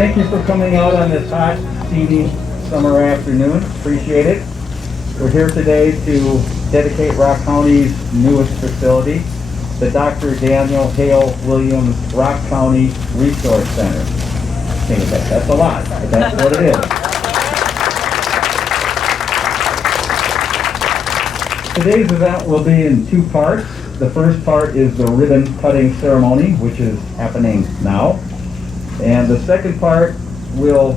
thank you for coming out on this hot, steamy summer afternoon. Appreciate it. We're here today to dedicate Rock County's newest facility, the Dr. Daniel Hale Williams Rock County Resource Center. That's a lot, but that's what it is. Today's event will be in two parts. The first part is the ribbon cutting ceremony, which is happening now. And the second part we'll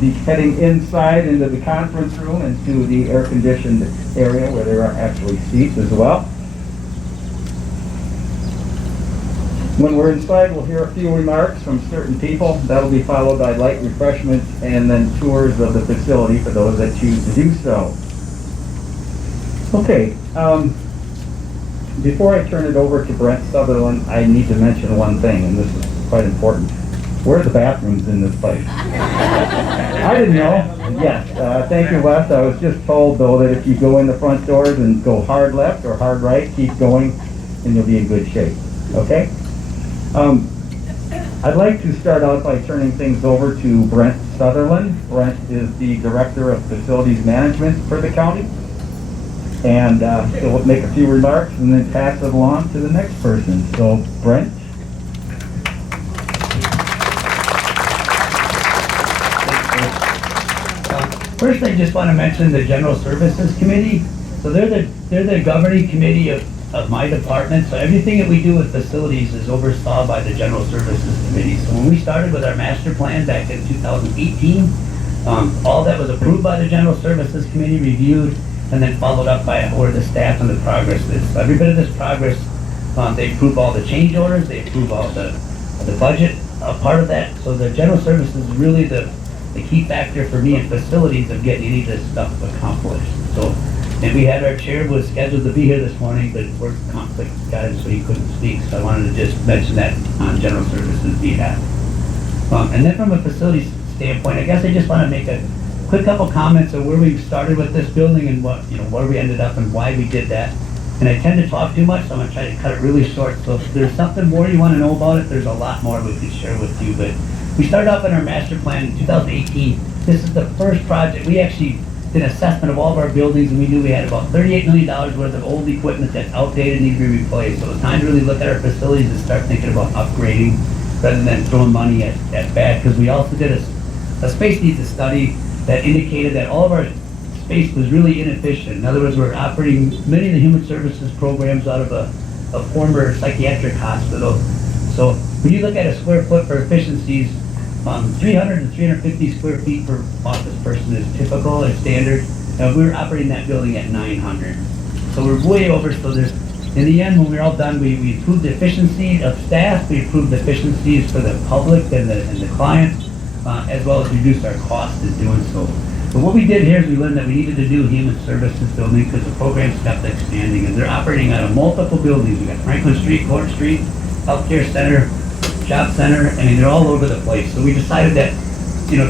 be heading inside into the conference room and to the air-conditioned area where there are actually seats as well. When we're inside, we'll hear a few remarks from certain people. That'll be followed by light refreshments and then tours of the facility for those that choose to do so. Okay, before I turn it over to Brent Sutherland, I need to mention one thing, and this is quite important. Where are the bathrooms in this place? I didn't know. Yes, thank you, Wes. I was just told, though, that if you go in the front doors and go hard left or hard right, keep going, and you'll be in good shape. Okay? I'd like to start out by turning things over to Brent Sutherland. Brent is the Director of Facilities Management for the county. And he'll make a few remarks and then pass it along to the next person. So, Brent? First, I just want to mention the General Services Committee. So they're the governing committee of my department. So everything that we do with facilities is oversaw by the General Services Committee. So when we started with our master plan back in 2018, all that was approved by the General Services Committee, reviewed, and then followed up by where the staff and the progress is. So every bit of this progress, they approve all the change orders, they approve all the budget part of that. So the General Services is really the key factor for me in facilities of getting any of this stuff accomplished. So, and we had our chair was scheduled to be here this morning, but work conflict got him so he couldn't speak. So I wanted to just mention that on General Services behalf. And then from a facilities standpoint, I guess I just want to make a quick couple comments on where we started with this building and where we ended up and why we did that. And I tend to talk too much, so I'm going to try to cut it really short. So if there's something more you want to know about it, there's a lot more we could share with you. But we started off in our master plan in 2018. This is the first project. We actually did an assessment of all of our buildings, and we knew we had about $38 million worth of old equipment that's outdated and needs to be replaced. So it's time to really look at our facilities and start thinking about upgrading rather than throwing money at bad. Because we also did a space needs study that indicated that all of our space was really inefficient. In other words, we're operating many of the human services programs out of a former psychiatric hospital. So when you look at a square foot for efficiencies, 300 to 350 square feet per office person is typical and standard. Now we were operating that building at 900. So we're way over. So there's, in the end, when we're all done, we improved the efficiency of staff, we improved the efficiencies for the public and the clients, as well as reduced our cost in doing so. But what we did here is we learned that we needed to do human services building because the programs kept expanding, and they're operating out of multiple buildings. We got Franklin Street, Court Street, Healthcare Center, Job Center. I mean, they're all over the place. So we decided that,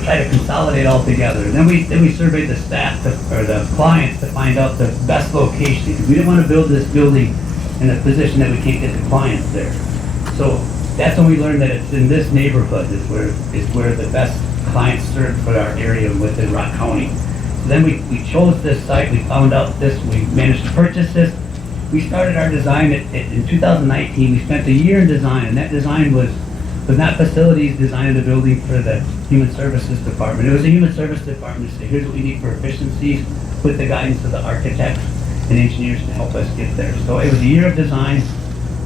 try to consolidate all together. And then we surveyed the staff or the clients to find out the best location, because we didn't want to build this building in a position that we can't get the clients there. So that's when we learned that it's in this neighborhood is where the best clients served for our area within Rock County. So then we chose this site. We found out this. We managed to purchase this. We started our design in 2019. We spent a year in design, and that design was not facilities designing the building for the Human Services Department. It was the Human Service Department to say, here's what we need for efficiencies, with the guidance of the architects and engineers to help us get there. So it was a year of design,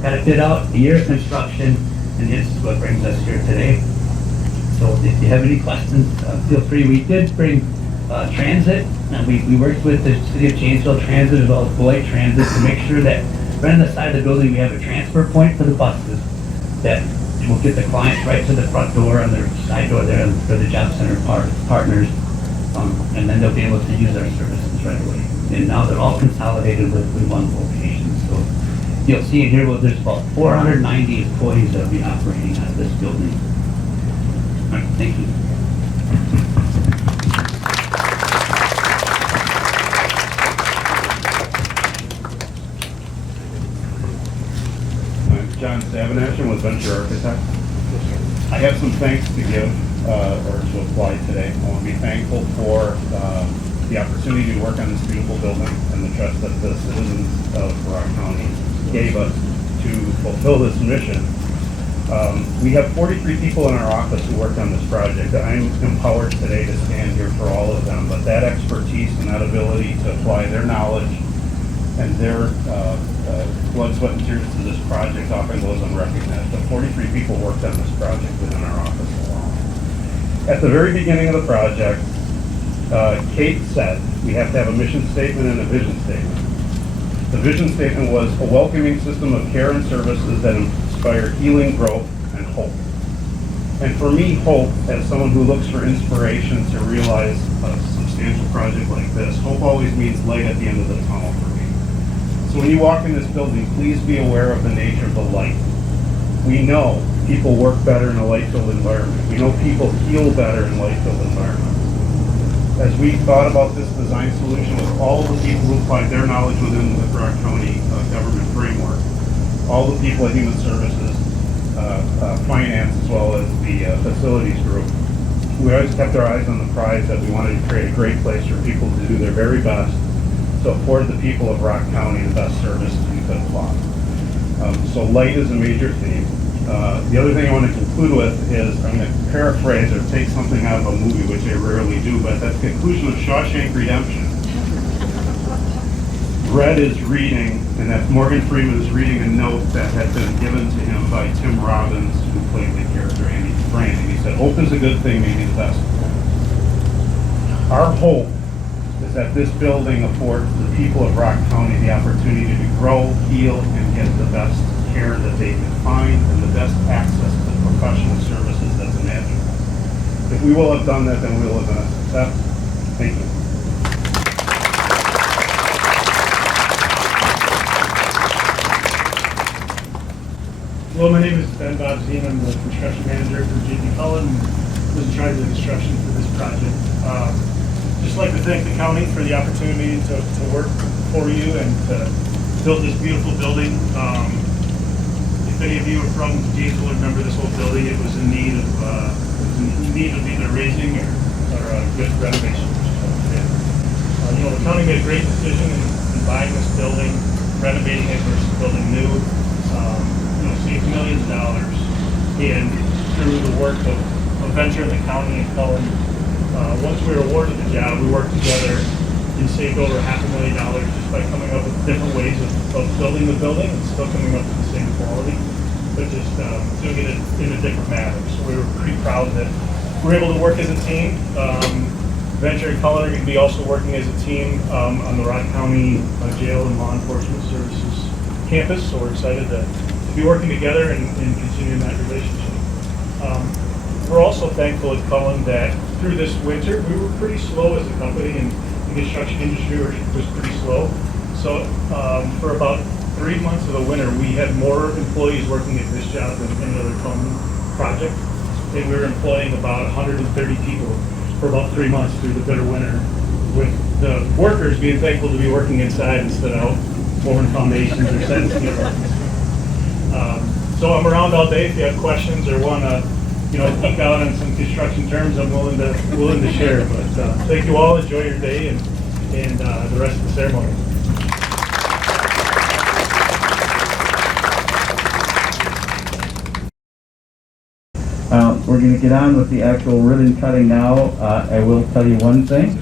got it bid out, a year of construction, and this is what brings us here today. So if you have any questions, feel free. We did bring transit, and we worked with the City of Janesville Transit as well as Beloit Transit to make sure that right on the side of the building we have a transfer point for the buses that will get the clients right to the front door on their side door there for the Job Center partners, and then they'll be able to use our services right away. And now they're all consolidated with one location. So you'll see in here, well, there's about 490 employees that will be operating out of this building. All right, thank you. I'm Sabinash, I'm with Venture Architects. Hi. have some thanks to give, or to apply today. I want to be thankful for the opportunity to work on this beautiful building and the trust that the citizens of Rock County gave us to fulfill this mission. We have 43 people in our office who worked on this project. I'm empowered today to stand here for all of them, but that expertise and that ability to apply their knowledge and their blood, sweat, and tears to this project often goes unrecognized. But 43 people worked on this project within our office alone. At the very beginning of the project, Kate said we have to have a mission statement and a vision statement. The vision statement was a welcoming system of care and services that inspire healing, growth, and hope. And for me, hope, as someone who looks for inspiration to realize a substantial project like this, hope always means light at the end of the tunnel for me. So when you walk in this building, please be aware of the nature of the light. We know people work better in a light-filled environment. We know people heal better in light-filled environments. As we thought about this design solution with all the people who applied their knowledge within the Rock County government framework, all the people at Human Services, Finance, as well as the facilities group, we always kept our eyes on the prize that we wanted to create a great place for people to do their very best to afford the people of Rock County the best service we could apply. So light is a major theme. The other thing I want to conclude with is I'm going to paraphrase or take something out of a movie, which I rarely do, but at the conclusion of Shawshank Redemption, Red is reading, and that Morgan Freeman is reading a note that had been given to him by Tim Robbins, who played the character Andy Dufresne, and he said, hope is a good thing, maybe the best. Our hope is that this building affords the people of Rock County the opportunity to grow, heal, and get the best care that they can find and the best access to professional services that's imaginable. If we will have done that, then we will have been a success. Thank you. Hello, my name is Ben Bobzine. I'm the construction manager for J.P. Cullen and was in charge of the construction for this project. Just like to thank the county for the opportunity to work for you and to build this beautiful building. If any of you are from Janesville, remember this whole building. It was in need of either raising or a good renovation. You know, the county made a great decision in buying this building, renovating it versus building new. You know, saved millions of dollars. And through the work of Venture in the county and Cullen, once we were awarded the job, we worked together and saved over $500,000 just by coming up with different ways of building the building and still coming up with the same quality, but just doing it in a different manner. So we were pretty proud that we're able to work as a team. Venture and Cullen are going to be also working as a team on the Rock County Jail and Law Enforcement Services campus, so we're excited to be working together and continuing that relationship. We're also thankful at Cullen that through this winter, we were pretty slow as a company, and the construction industry was pretty slow. So for about 3 months of the winter, we had more employees working at this job than any other Cullen project. And we were employing about 130 people for about 3 months through the bitter winter, with the workers being thankful to be working inside instead of out pouring foundations or setting steel. So I'm around all day if you have questions or want to, you know, geek out on some construction terms. I'm willing to share. But thank you all. Enjoy your day and the rest of the ceremony. We're going to get on with the actual ribbon cutting now. I will tell you one thing.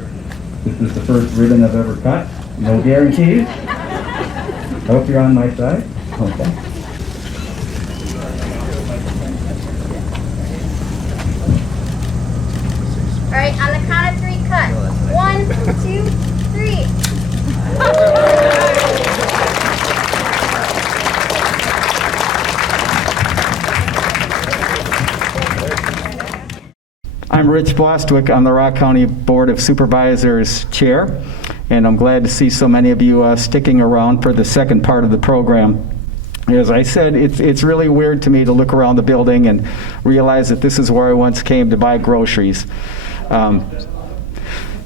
This is the first ribbon I've ever cut. No guarantees. I hope you're on my side. Okay. All right, on the count of three, cut. 1, 2, 3. I'm Rich Bostwick. I'm the Rock County Board of Supervisors Chair, and I'm glad to see so many of you sticking around for the second part of the program. As I said, it's really weird to me to look around the building and realize that this is where I once came to buy groceries.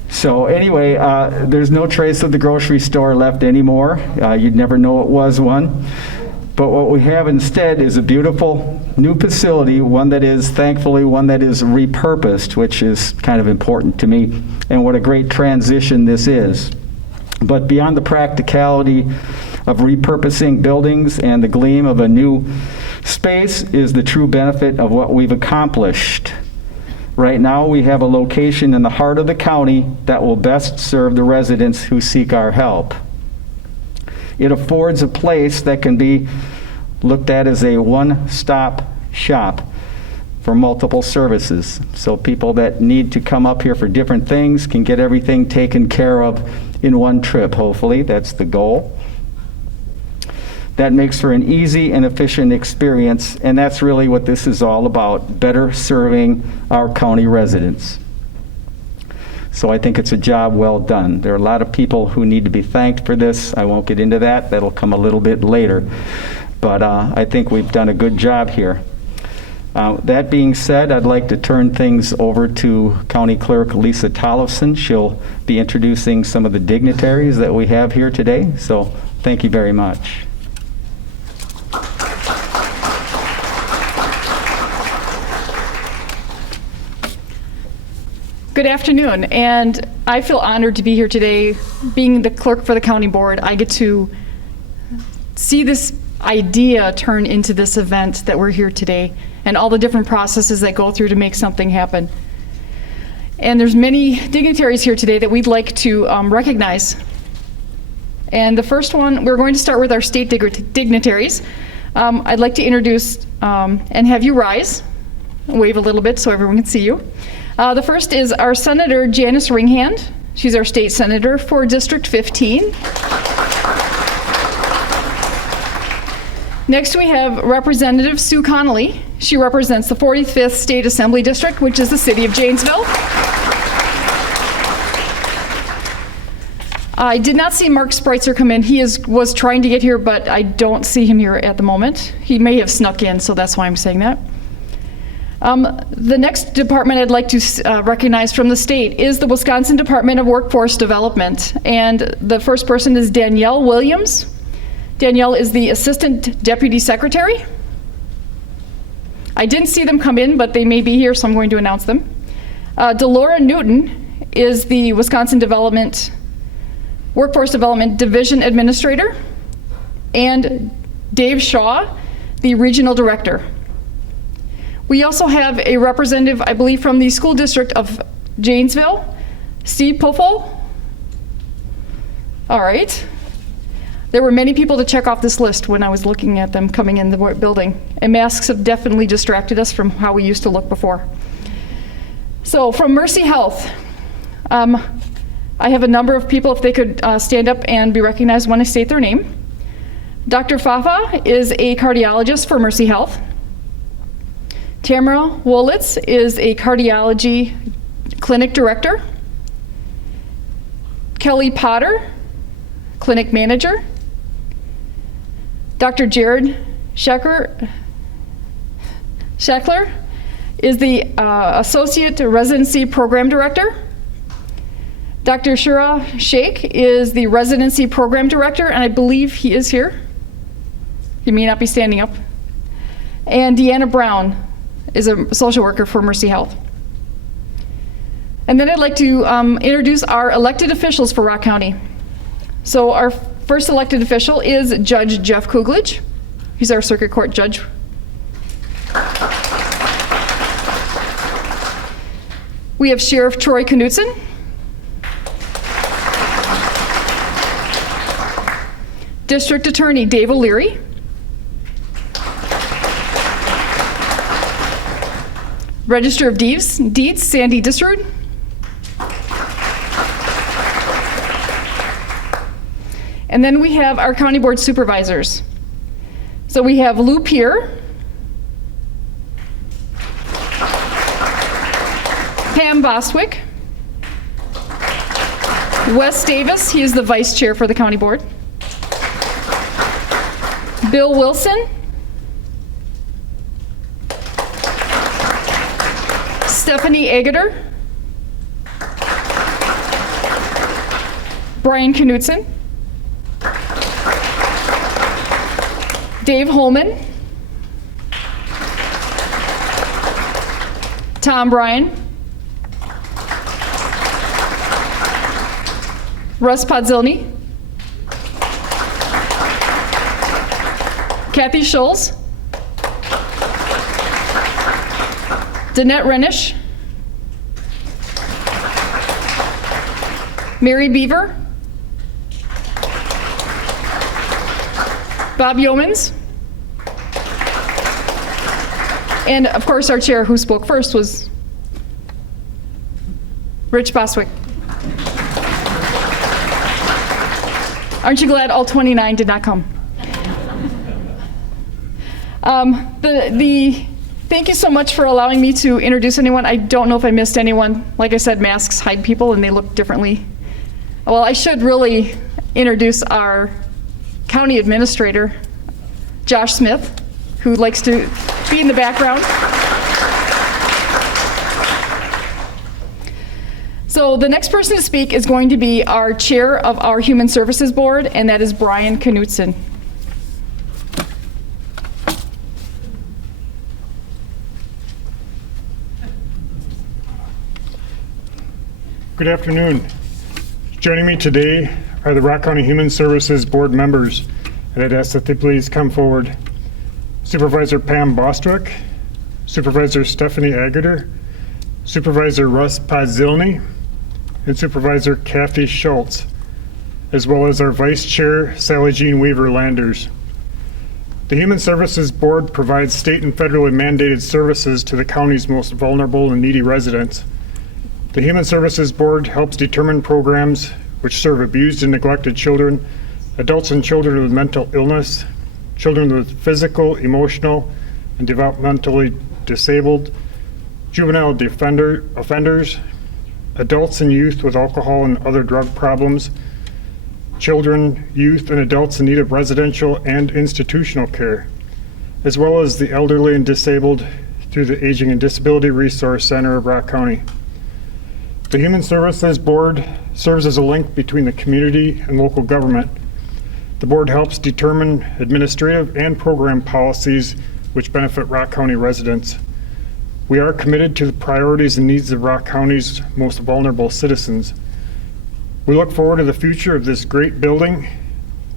So anyway, there's no trace of the grocery store left anymore. You'd never know it was one. But what we have instead is a beautiful new facility, one that is, thankfully, one that is repurposed, which is kind of important to me, and what a great transition this is. But beyond the practicality of repurposing buildings and the gleam of a new space is the true benefit of what we've accomplished. Right now, we have a location in the heart of the county that will best serve the residents who seek our help. It affords a place that can be looked at as a one-stop shop for multiple services. So people that need to come up here for different things can get everything taken care of in one trip, hopefully. That's the goal. That makes for an easy and efficient experience, and that's really what this is all about, better serving our county residents. So I think it's a job well done. There are a lot of people who need to be thanked for this. I won't get into that. That'll come a little bit later. But I think we've done a good job here. That being said, I'd like to turn things over to County Clerk Lisa Tollefson. She'll be introducing some of the dignitaries that we have here today. So thank you very much. Good afternoon, and I feel honored to be here today. Being the clerk for the county board, I get to see this idea turn into this event that we're here today, and all the different processes that go through to make something happen. And there's many dignitaries here today that we'd like to recognize. And the first one, we're going to start with our state dignitaries. I'd like to introduce and have you rise, wave a little bit so everyone can see you. The first is our Senator Janice Ringhand. She's our state senator for District 15. Next we have Representative Sue Connolly. She represents the 45th State Assembly District, which is the city of Janesville. I did not see Mark Spreitzer come in. He was trying to get here, but I don't see him here at the moment. He may have snuck in, so that's why I'm saying that. The next department I'd like to recognize from the state is the Wisconsin Department of Workforce Development. And the first person is Danielle Williams. Danielle is the Assistant Deputy Secretary. I didn't see them come in, but they may be here, so I'm going to announce them. Delora Newton is the Wisconsin Workforce Development Division Administrator. And Dave Shaw, the Regional Director. We also have a representative, I believe, from the School District of Janesville, Steve Puffle. All right. There were many people to check off this list when I was looking at them coming in the building. And masks have definitely distracted us from how we used to look before. So from Mercy Health, I have a number of people, if they could stand up and be recognized when I state their name. Dr. Fafa is a cardiologist for Mercy Health. Tamara Wolitz is a cardiology clinic director. Kelly Potter, clinic manager. Dr. Jared Scheckler is the associate residency program director. Dr. Shura Sheikh is the residency program director, and I believe he is here. He may not be standing up. And Deanna Brown is a social worker for Mercy Health. And then I'd like to introduce our elected officials for Rock County. So our first elected official is Judge Jeff Kuglich. He's our circuit court judge. We have Sheriff Troy Knudson. District Attorney Dave O'Leary. Register of Deeds Sandy Disrud. And then we have our county board supervisors. So we have Lou Peer, Pam Bostwick, Wes Davis, he is the vice chair for the county board, Bill Wilson, Stephanie Agutter, Brian Knudson, Dave Holman, Tom Bryan, Russ Podzilny, Kathy Schulz, Danette Renish, Mary Beaver, Bob Yeomans, and of course our chair who spoke first was Rich Bostwick. Aren't you glad all 29 did not come? Thank you so much for allowing me to introduce anyone. I don't know if I missed anyone. Like I said, masks hide people and they look differently. Well, I should really introduce our county administrator, Josh Smith, who likes to be in the background. So the next person to speak is going to be our chair of our Human Services Board, and that is Brian Knudson. Good afternoon. Joining me today are the Rock County Human Services Board members, and I'd ask that they please come forward. Supervisor Pam Bostwick, Supervisor Stephanie Agater, Supervisor Russ Podzilny, and Supervisor Kathy Schultz, as well as our Vice Chair, Sally Jean Weaver Landers. The Human Services Board provides state and federally mandated services to the county's most vulnerable and needy residents. The Human Services Board helps determine programs which serve abused and neglected children, adults and children with mental illness, children with physical, emotional, and developmentally disabled, juvenile offenders, adults and youth with alcohol and other drug problems, children, youth, and adults in need of residential and institutional care, as well as the elderly and disabled through the Aging and Disability Resource Center of Rock County. The Human Services Board serves as a link between the community and local government. The board helps determine administrative and program policies which benefit Rock County residents. We are committed to the priorities and needs of Rock County's most vulnerable citizens. We look forward to the future of this great building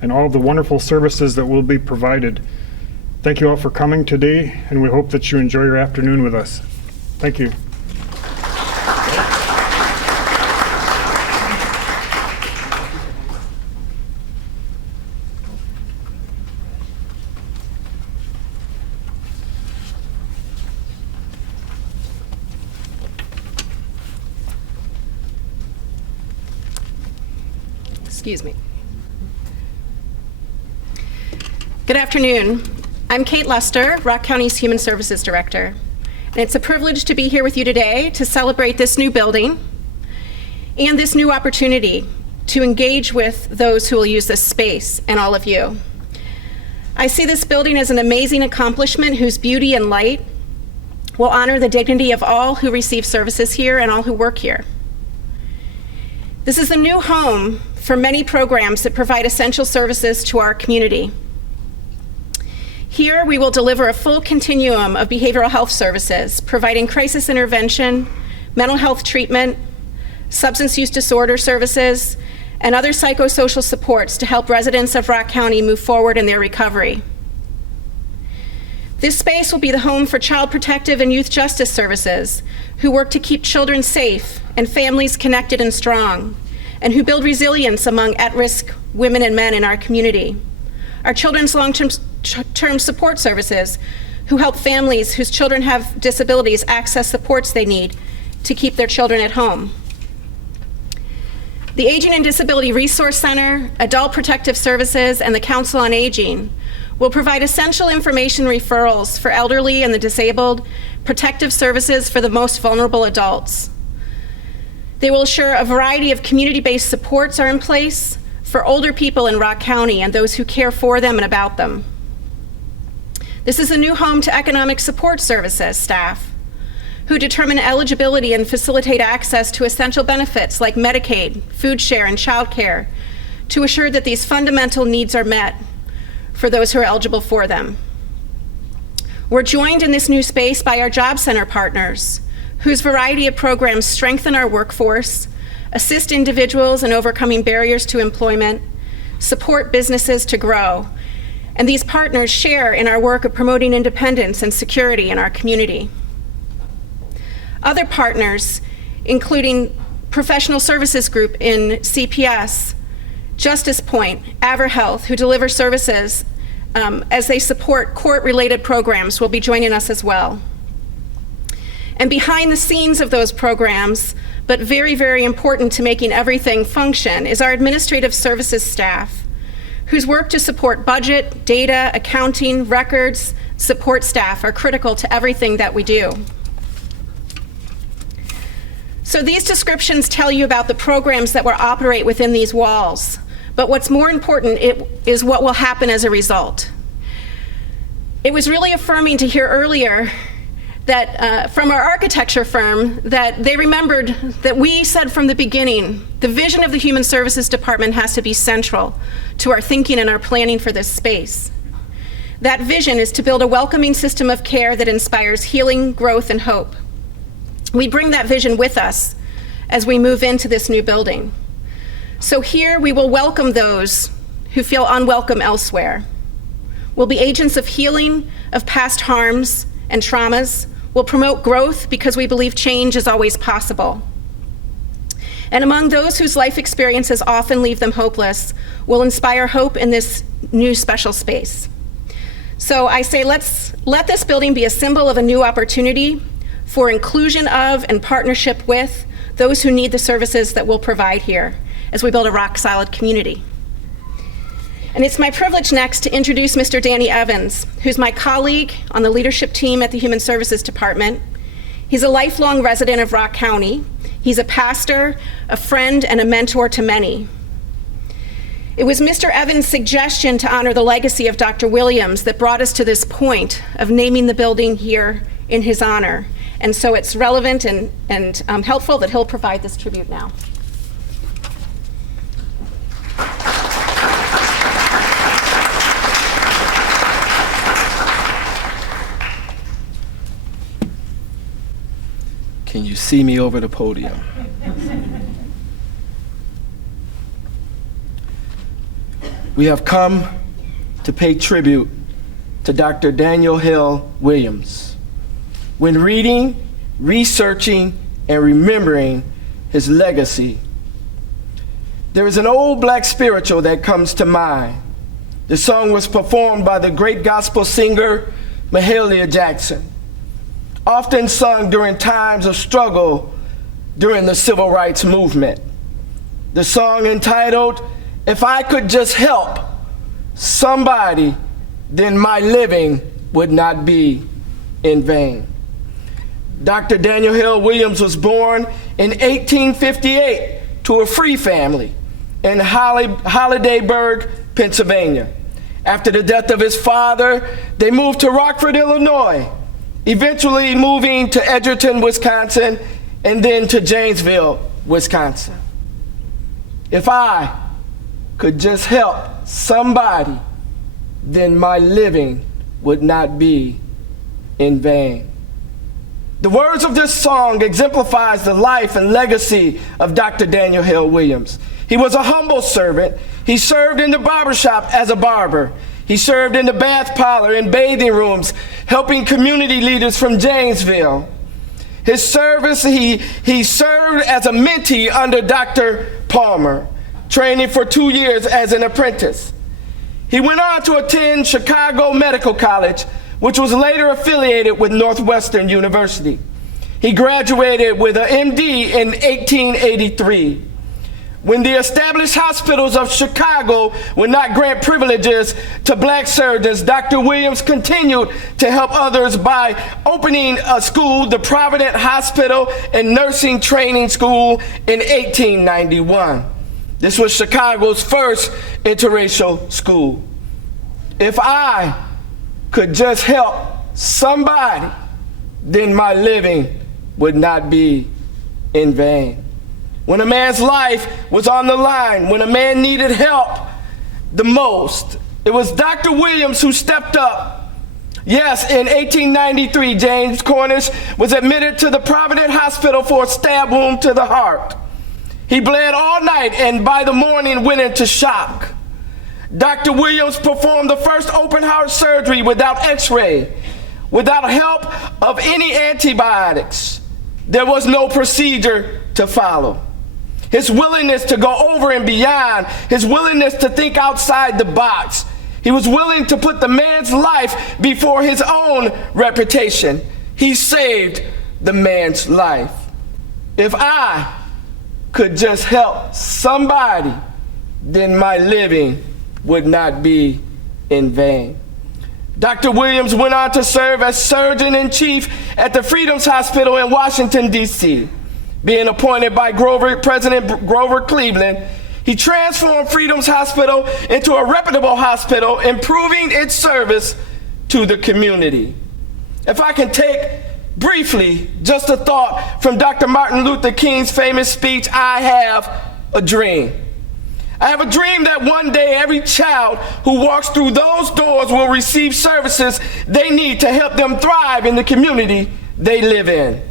and all of the wonderful services that will be provided. Thank you all for coming today, and we hope that you enjoy your afternoon with us. Thank you. Excuse me. Good afternoon. I'm Kate Lester, Rock County's Human Services Director. And it's a privilege to be here with you today to celebrate this new building and this new opportunity to engage with those who will use this space and all of you. I see this building as an amazing accomplishment whose beauty and light will honor the dignity of all who receive services here and all who work here. This is a new home for many programs that provide essential services to our community. Here, we will deliver a full continuum of behavioral health services, providing crisis intervention, mental health treatment, substance use disorder services, and other psychosocial supports to help residents of Rock County move forward in their recovery. This space will be the home for child protective and youth justice services, who work to keep children safe and families connected and strong, and who build resilience among at-risk women and men in our community. Our children's long-term support services, who help families whose children have disabilities access supports they need to keep their children at home. The Aging and Disability Resource Center, Adult Protective Services, and the Council on Aging will provide essential information referrals for elderly and the disabled, protective services for the most vulnerable adults. They will ensure a variety of community-based supports are in place for older people in Rock County and those who care for them and about them. This is a new home to economic support services staff, who determine eligibility and facilitate access to essential benefits like Medicaid, food share, and child care to assure that these fundamental needs are met for those who are eligible for them. We're joined in this new space by our Job Center partners, whose variety of programs strengthen our workforce, assist individuals in overcoming barriers to employment, support businesses to grow, and these partners share in our work of promoting independence and security in our community. Other partners, including Professional Services Group in CPS, Justice Point, AverHealth, who deliver services as they support court-related programs, will be joining us as well. And behind the scenes of those programs, but very, very important to making everything function, is our administrative services staff, whose work to support budget, data, accounting, records, support staff are critical to everything that we do. So these descriptions tell you about the programs that will operate within these walls, but what's more important is what will happen as a result. It was really affirming to hear earlier that from our architecture firm that they remembered that we said from the beginning, the vision of the Human Services Department has to be central to our thinking and our planning for this space. That vision is to build a welcoming system of care that inspires healing, growth, and hope. We bring that vision with us as we move into this new building. So here we will welcome those who feel unwelcome elsewhere. We'll be agents of healing of past harms and traumas. We'll promote growth because we believe change is always possible. And among those whose life experiences often leave them hopeless, we'll inspire hope in this new special space. So I say let's let this building be a symbol of a new opportunity for inclusion of and partnership with those who need the services that we'll provide here as we build a rock-solid community. And it's my privilege next to introduce Mr. Dannie Evans, who's my colleague on the leadership team at the Human Services Department. He's a lifelong resident of Rock County. He's a pastor, a friend, and a mentor to many. It was Mr. Evans' suggestion to honor the legacy of Dr. Williams that brought us to this point of naming the building here in his honor. And so it's relevant and helpful that he'll provide this tribute now. Can you see me over the podium? We have come to pay tribute to Dr. Daniel Hale Williams. When reading, researching, and remembering his legacy, there is an old black spiritual that comes to mind. The song was performed by the great gospel singer Mahalia Jackson, often sung during times of struggle during the civil rights movement. The song entitled, "If I Could Just Help Somebody, Then My Living Would Not Be in Vain." Dr. Daniel Hale Williams was born in 1858 to a free family in Hollidaysburg, Pennsylvania. After the death of his father, they moved to Rockford, Illinois, eventually moving to Edgerton, Wisconsin, and then to Janesville, Wisconsin. If I could just help somebody, then my living would not be in vain. The words of this song exemplifies the life and legacy of Dr. Daniel Hale Williams. He was a humble servant. He served in the barbershop as a barber. He served in the bath parlor and bathing rooms, helping community leaders from Janesville. His service, he served as a mentee under Dr. Palmer, training for 2 years as an apprentice. He went on to attend Chicago Medical College, which was later affiliated with Northwestern University. He graduated with an MD in 1883. When the established hospitals of Chicago would not grant privileges to black surgeons, Dr. Williams continued to help others by opening a school, the Providence Hospital and Nursing Training School, in 1891. This was Chicago's first interracial school. If I could just help somebody, then my living would not be in vain. When a man's life was on the line, when a man needed help the most, it was Dr. Williams who stepped up. Yes, in 1893, James Cornish was admitted to the Providence Hospital for a stab wound to the heart. He bled all night and by the morning went into shock. Dr. Williams performed the first open heart surgery without x-ray, without help of any antibiotics. There was no procedure to follow. His willingness to go over and beyond, his willingness to think outside the box. He was willing to put the man's life before his own reputation. He saved the man's life. If I could just help somebody, then my living would not be in vain. Dr. Williams went on to serve as Surgeon-in-Chief at the Freedom's Hospital in Washington, D.C. Being appointed by President Grover Cleveland, he transformed Freedom's Hospital into a reputable hospital, improving its service to the community. If I can take briefly just a thought from Dr. Martin Luther King's famous speech, I have a dream. I have a dream that one day every child who walks through those doors will receive services they need to help them thrive in the community they live in.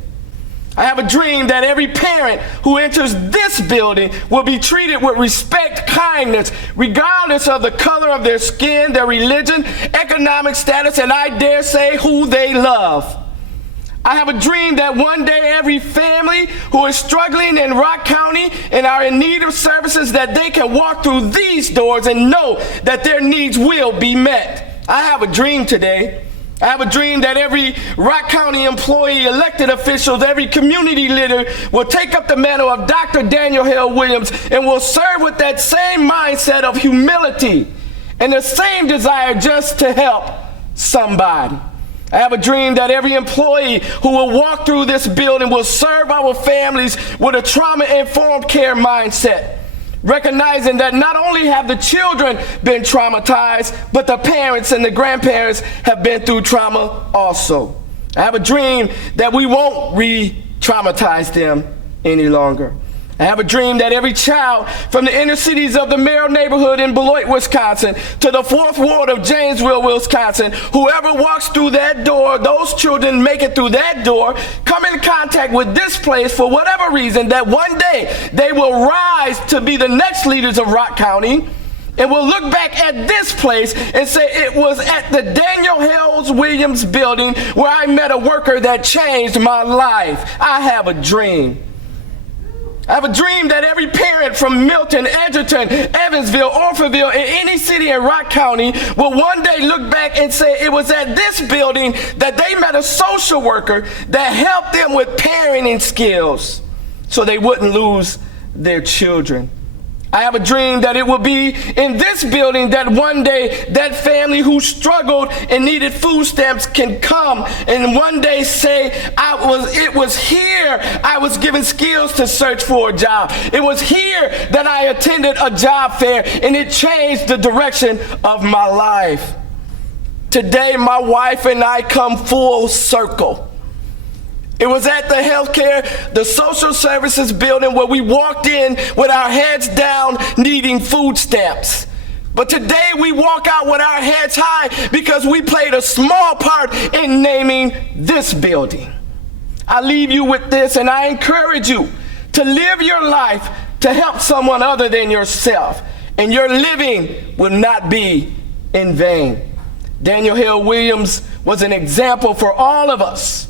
I have a dream that every parent who enters this building will be treated with respect, kindness, regardless of the color of their skin, their religion, economic status, and I dare say who they love. I have a dream that one day every family who is struggling in Rock County and are in need of services, that they can walk through these doors and know that their needs will be met. I have a dream today. I have a dream that every Rock County employee, elected officials, every community leader will take up the mantle of Dr. Daniel Hale Williams and will serve with that same mindset of humility and the same desire just to help somebody. I have a dream that every employee who will walk through this building will serve our families with a trauma-informed care mindset, recognizing that not only have the children been traumatized, but the parents and the grandparents have been through trauma also. I have a dream that we won't re-traumatize them any longer. I have a dream that every child from the inner cities of the Merrill neighborhood in Beloit, Wisconsin, to the 4th Ward of Janesville, Wisconsin, whoever walks through that door, those children make it through that door, come in contact with this place for whatever reason, that one day they will rise to be the next leaders of Rock County, and will look back at this place and say, it was at the Daniel Hale Williams building where I met a worker that changed my life. I have a dream. I have a dream that every parent from Milton, Edgerton, Evansville, Orfordville, and any city in Rock County will one day look back and say it was at this building that they met a social worker that helped them with parenting skills so they wouldn't lose their children. I have a dream that it will be in this building that one day that family who struggled and needed food stamps can come and one day say, it was here I was given skills to search for a job. It was here that I attended a job fair and it changed the direction of my life. Today, my wife and I come full circle. It was at the healthcare, the social services building where we walked in with our heads down needing food stamps. But today we walk out with our heads high because we played a small part in naming this building. I leave you with this and I encourage you to live your life to help someone other than yourself, and your living will not be in vain. Daniel Hale Williams was an example for all of us.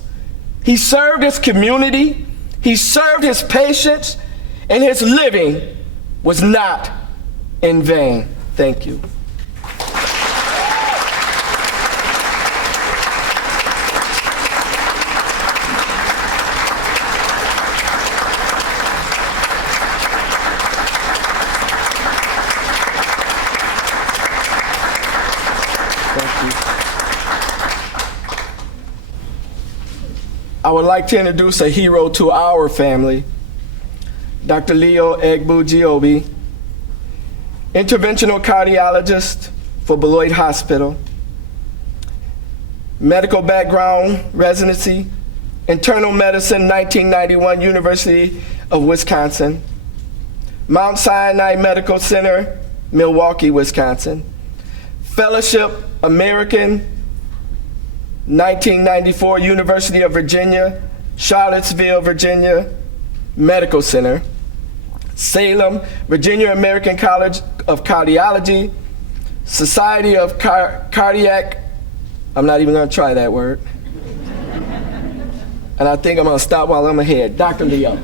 He served his community, he served his patients, and his living was not in vain. Thank you. I would like to introduce a hero to our family, Dr. Leo Egbujiobi, interventional cardiologist for Beloit Hospital, medical background, residency, internal medicine, 1991, University of Wisconsin, Mount Sinai Medical Center, Milwaukee, Wisconsin, fellowship, American 1994 University of Virginia, Charlottesville, Virginia Medical Center, Salem, Virginia American College of Cardiology, Society of Cardiac, I'm not even gonna try that word. And I think I'm gonna stop while I'm ahead. Dr. Leo.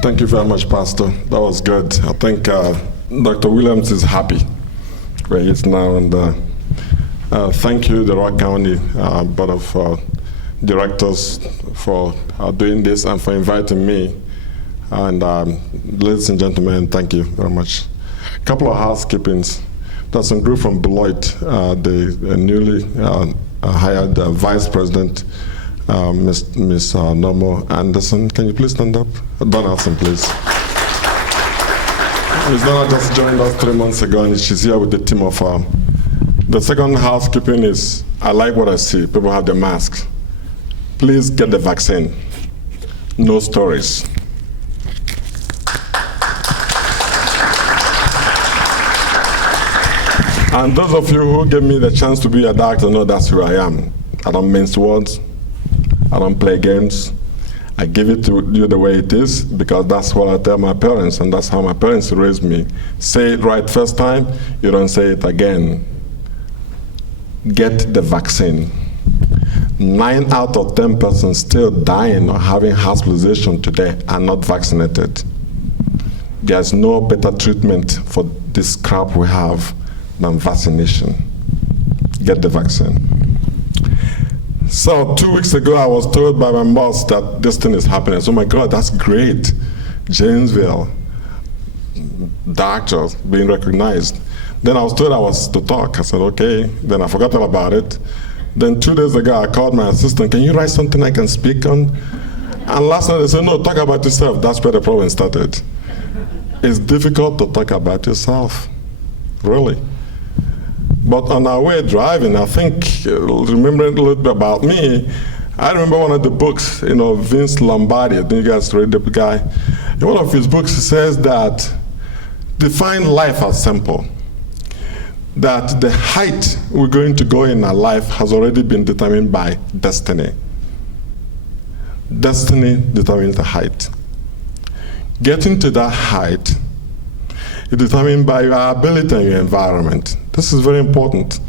Thank you very much, Pastor. That was good. I think Dr. Williams is happy where he is now. And thank you, the Rock County Board of Directors, for doing this and for inviting me. And ladies and gentlemen, thank you very much. A couple of housekeepings. There's some group from Beloit, the newly hired Vice President, Miss Nomo Anderson. Can you please stand up? Donaldson, please. Miss Donna just joined us 3 months ago, and she's here with the team of the second housekeeping is, I like what I see. People have the masks. Please get the vaccine. No stories. And those of you who gave me the chance to be a doctor know that's who I am. I don't mince words. I don't play games. I give it to you the way it is because that's what I tell my parents, and that's how my parents raised me. Say it right first time, you don't say it again. Get the vaccine. 9 out of 10 persons still dying or having hospitalization today are not vaccinated. There's no better treatment for this crap we have than vaccination. Get the vaccine. So 2 weeks ago, I was told by my boss that this thing is happening. So, oh my God, that's great. Janesville, doctors being recognized. Then I was told I was to talk. I said, okay. Then I forgot all about it. Then 2 days ago, I called my assistant, can you write something I can speak on? And last night they said, no, talk about yourself. That's where the problem started. It's difficult to talk about yourself, really. But on our way driving, I think, remembering a little bit about me, I remember one of the books, Vince Lombardi, I think you guys read the guy. In one of his books, he says that define life as simple. That the height we're going to go in our life has already been determined by destiny. Destiny determines the height. Getting to that height is determined by your ability and your environment. This is very important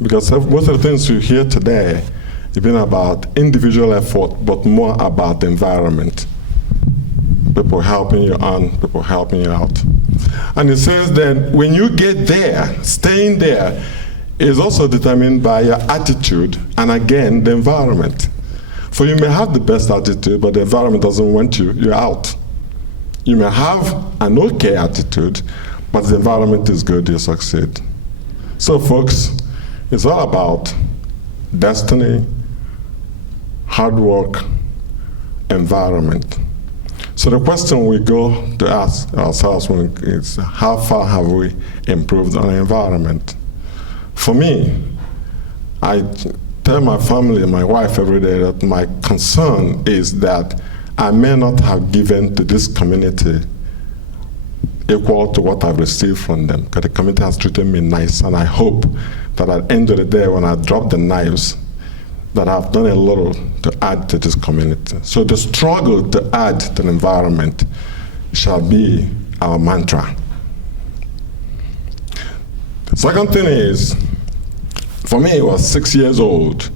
because most of the things you hear today have been about individual effort, but more about the environment. People helping you on, people helping you out. And it says that when you get there, staying there is also determined by your attitude and again, the environment. For you may have the best attitude, but the environment doesn't want you, you're out. You may have an okay attitude, but the environment is good, you succeed. So folks, it's all about destiny, hard work, environment. So the question we go to ask ourselves is, how far have we improved on the environment? For me, I tell my family and my wife every day that my concern is that I may not have given to this community equal to what I've received from them, because the community has treated me nice, and I hope that at the end of the day, when I drop the knives, that I've done a little to add to this community. So the struggle to add to the environment shall be our mantra. The second thing is, for me, I was 6 years old,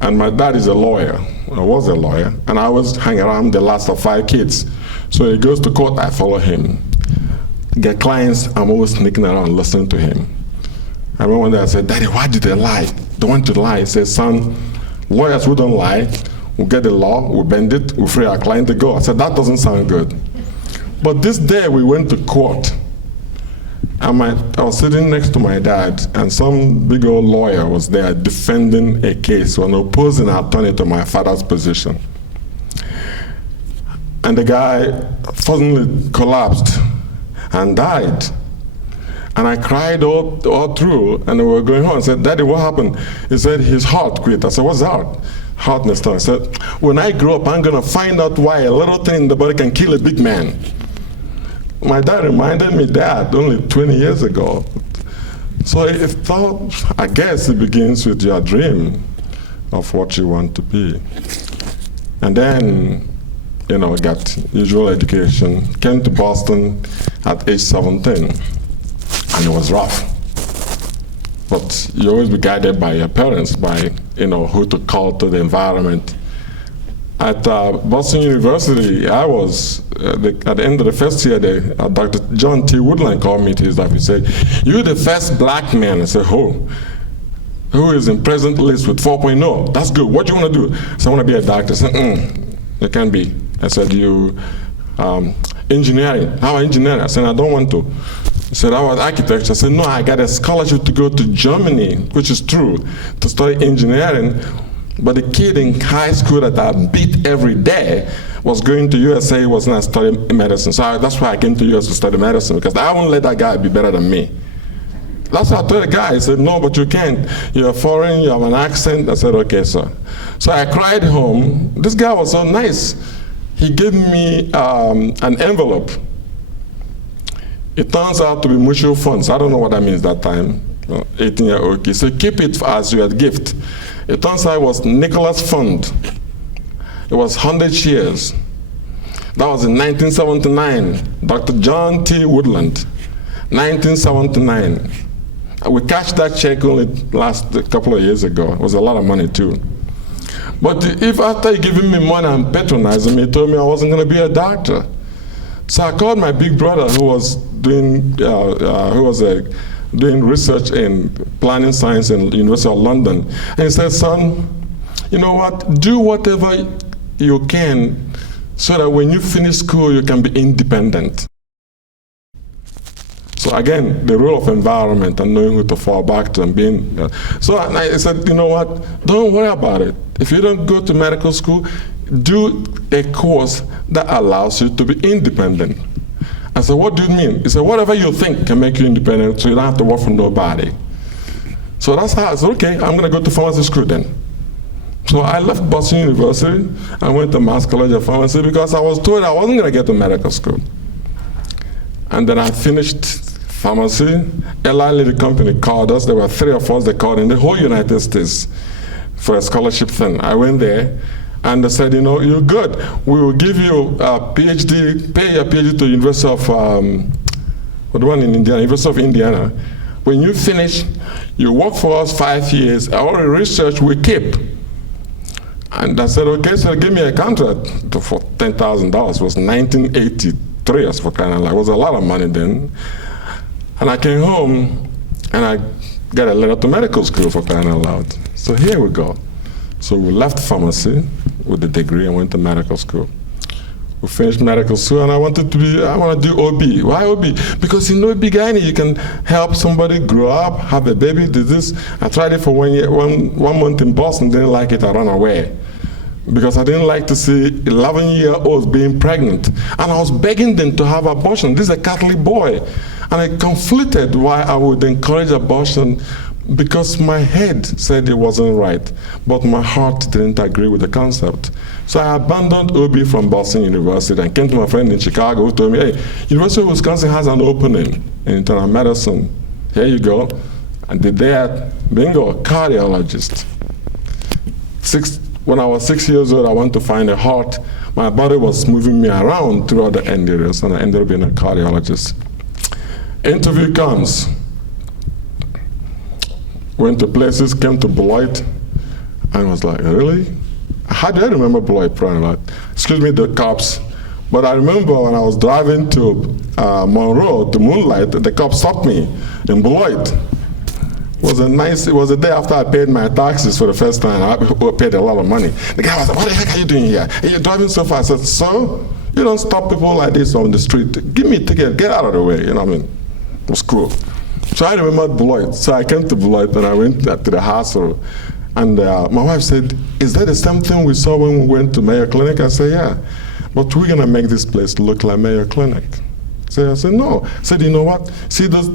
and my dad is a lawyer, or was a lawyer, and I was hanging around the last of 5 kids. So he goes to court, I follow him. Get clients, I'm always sneaking around listening to him. I remember one day I said, Daddy, why did they lie? They want to lie. He said, son, lawyers who don't lie, we get the law, we bend it, we free our client to go. I said, that doesn't sound good. But this day we went to court, and I was sitting next to my dad, and some big old lawyer was there defending a case, an opposing attorney to my father's position. And the guy suddenly collapsed and died. And I cried all through, and we were going home. I said, Daddy, what happened? He said, his heart quit. I said, what's that? heart in the stomach. I said, when I grow up, I'm going to find out why a little thing in the body can kill a big man. My dad reminded me that only 20 years ago. So I thought, I guess it begins with your dream of what you want to be. And then, you know, I got usual education, came to Boston at age 17, and it was rough. But you always be guided by your parents, by, you know, who to call to the environment. At Boston University, I was, at the end of the first year, Dr. John T. Woodland called me to his office. He said, "You're the first black man." I said, who is in present list with 4.0? That's good. What do you want to do? I said, I want to be a doctor. I said, it can't be. I said, you, engineering. How engineering? I said, I don't want to. He said, I was architecture. I said, no, I got a scholarship to go to Germany, which is true, to study engineering. But the kid in high school that I beat every day was going to USA, was not studying medicine. So that's why I came to US to study medicine, because I won't let that guy be better than me. That's what I told the guy. He said, no, but you can't. You're foreign, you have an accent. I said, okay, sir. So I cried home. This guy was so nice. He gave me an envelope. It turns out to be mutual funds. I don't know what that means that time, 18-year-old kid. So keep it as your gift. It turns out it was Nicholas Fund. It was 100 shares. That was in 1979. Dr. John T. Woodland, 1979. We cashed that check only last couple of years ago. It was a lot of money too. But if after giving me money and patronizing me, he told me I wasn't going to be a doctor. So I called my big brother, who was doing doing research in planning science in the University of London. And he said, son, you know what, do whatever you can so that when you finish school, you can be independent. So again, the role of environment and knowing who to fall back to and being, so I said, you know what, don't worry about it. If you don't go to medical school, do a course that allows you to be independent. I said, what do you mean? He said, whatever you think can make you independent so you don't have to work for nobody. So that's how I said, okay, I'm going to go to pharmacy school then. So I left Boston University and went to Mass College of Pharmacy because I was told I wasn't going to get to medical school. And then I finished pharmacy. Eli Lilly company called us. There were 3 of us that called in the whole United States for a scholarship thing. I went there. And they said, you know, you're good. We will give you a PhD, pay your PhD to the University of, the one in Indiana, University of Indiana. When you finish, you work for us 5 years. All the research we keep. And I said, okay, so give me a contract for $10,000. It was 1983, for kind of like, it was a lot of money then. And I came home and I got a letter to medical school for crying out loud. So here we go. So we left pharmacy with the degree and went to medical school. We finished medical school and I want to do OB. Why OB? Because in OB-GYN you can help somebody grow up, have a baby, do this. I tried it for 1 year, one month in Boston, didn't like it, I ran away. Because I didn't like to see 11-year-olds being pregnant. And I was begging them to have abortion. This is a Catholic boy. And I conflicted why I would encourage abortion, because my head said it wasn't right, but my heart didn't agree with the concept. So I abandoned OB from Boston University and came to my friend in Chicago who told me, hey, University of Wisconsin has an opening in internal medicine. Here you go. And did that, bingo, cardiologist. When I was 6 years old, I went to find a heart. My body was moving me around throughout the end areas, and I ended up being a cardiologist. Interview comes. Went to places, came to Beloit, and I was like, really? How do I remember Beloit? Like, excuse me, the cops. But I remember when I was driving to Monroe, to Moonlight, the cops stopped me in Beloit. It was a day after I paid my taxes for the first time. I paid a lot of money. The guy was like, what the heck are you doing here? You're driving so fast. I said, so? You don't stop people like this on the street. Give me a ticket, get out of the way. You know what I mean? It was cool. So I remembered Beloit. So I came to Beloit and I went to the hospital. And my wife said, is that the same thing we saw when we went to Mayo Clinic? I said, yeah. But we're going to make this place look like Mayo Clinic. So I said, no. I said, you know what? See those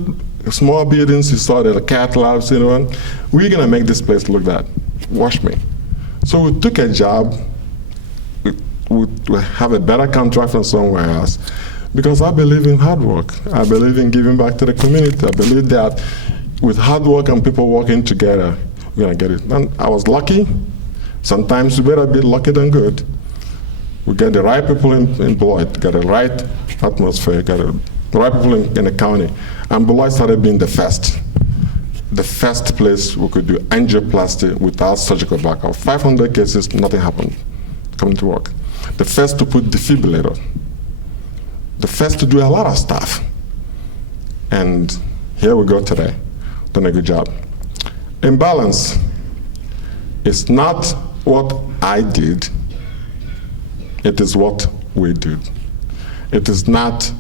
small buildings you saw, the cath labs, you know, we're going to make this place look that. Watch me. So we took a job, we have a better contract from somewhere else, because I believe in hard work. I believe in giving back to the community. I believe that with hard work and people working together, we're gonna get it. And I was lucky. Sometimes you better be lucky than good. We get the right people in Beloit, get the right atmosphere, get the right people in the county. And Beloit started being the first place we could do angioplasty without surgical backup. 500 cases, nothing happened, coming to work. The first to put defibrillator. The first to do a lot of stuff. And here we go today, doing a good job. Imbalance is not what I did, it is what we did. It is not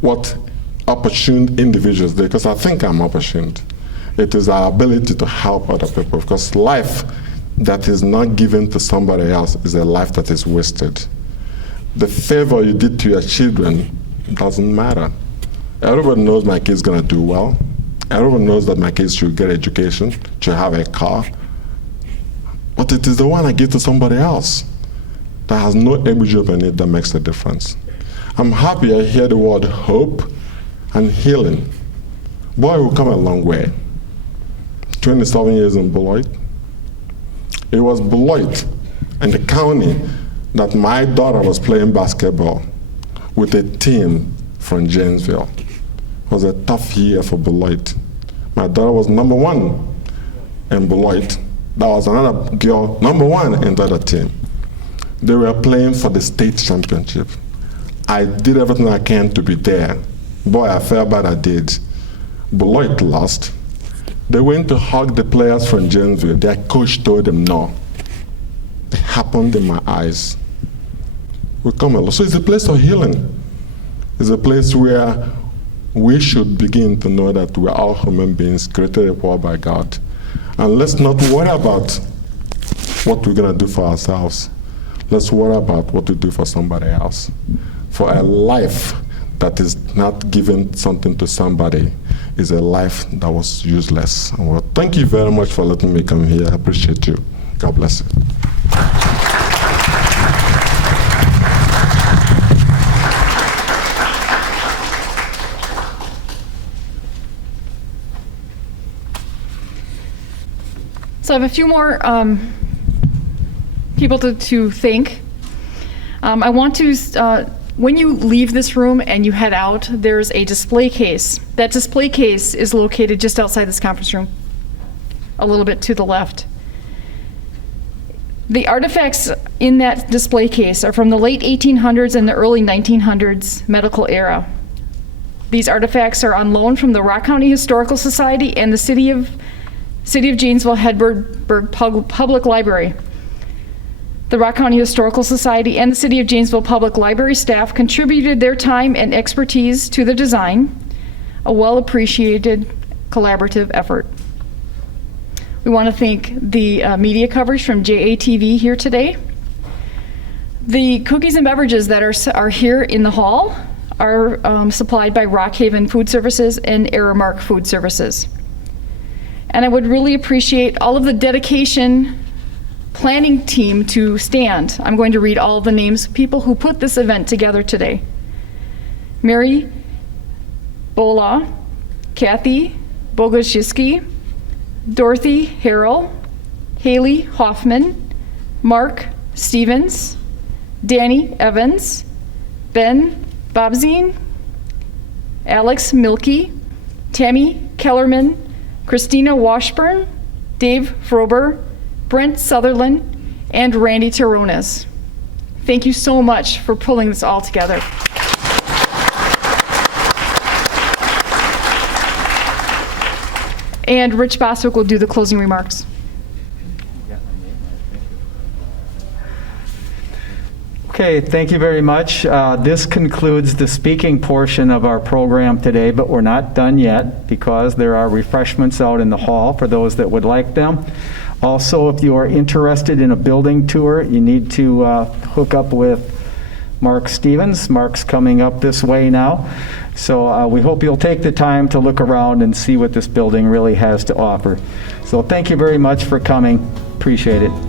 what opportune individuals did, because I think I'm opportuned. It is our ability to help other people, because life that is not given to somebody else is a life that is wasted. The favor you did to your children doesn't matter. Everybody knows my kid's gonna do well. Everyone knows that my kids should get education, should have a car. But it is the one I give to somebody else that has no Egbujiobi in it that makes a difference. I'm happy I hear the word hope and healing. Boy, we've come a long way. 27 years in Beloit. It was Beloit and the county that my daughter was playing basketball with a team from Janesville. It was a tough year for Beloit. My daughter was number 1 in Beloit. That was another girl, number 1 in the other team. They were playing for the state championship. I did everything I can to be there. Boy, I felt bad I did. Beloit lost. They went to hug the players from Janesville. Their coach told them no. It happened in my eyes. We come along. So it's a place of healing. It's a place where we should begin to know that we're all human beings created equal by God. And let's not worry about what we're going to do for ourselves. Let's worry about what we do for somebody else. For a life that is not giving something to somebody is a life that was useless. And well, thank you very much for letting me come here. I appreciate you. God bless you. So I have a few more people to thank. I want to, when you leave this room and you head out, there's a display case. That display case is located just outside this conference room, a little bit to the left. The artifacts in that display case are from the late 1800s and the early 1900s medical era. These artifacts are on loan from the Rock County Historical Society and the City of Janesville Hedberg Public Library. The Rock County Historical Society and the City of Janesville Public Library staff contributed their time and expertise to the design, a well-appreciated collaborative effort. We want to thank the media coverage from JATV here today. The cookies and beverages that are here in the hall are supplied by Rock Haven Food Services and Aramark Food Services. And I would really appreciate all of the dedication planning team to stand. I'm going to read all the names of people who put this event together today. Mary Bola, Kathy Bogoshitsky, Dorothy Harrell, Haley Hoffman, Mark Stevens, Dannie Evans, Ben Bobzine, Alex Milkey, Tammy Kellerman, Christina Washburn, Dave Frober, Brent Sutherland, and Randy Terrones. Thank you so much for pulling this all together. And Rich Bostwick will do the closing remarks. Okay, thank you very much. This concludes the speaking portion of our program today, but we're not done yet because there are refreshments out in the hall for those that would like them. Also, if you are interested in a building tour, you need to hook up with Mark Stevens. Mark's coming up this way now. So we hope you'll take the time to look around and see what this building really has to offer. So thank you very much for coming. Appreciate it.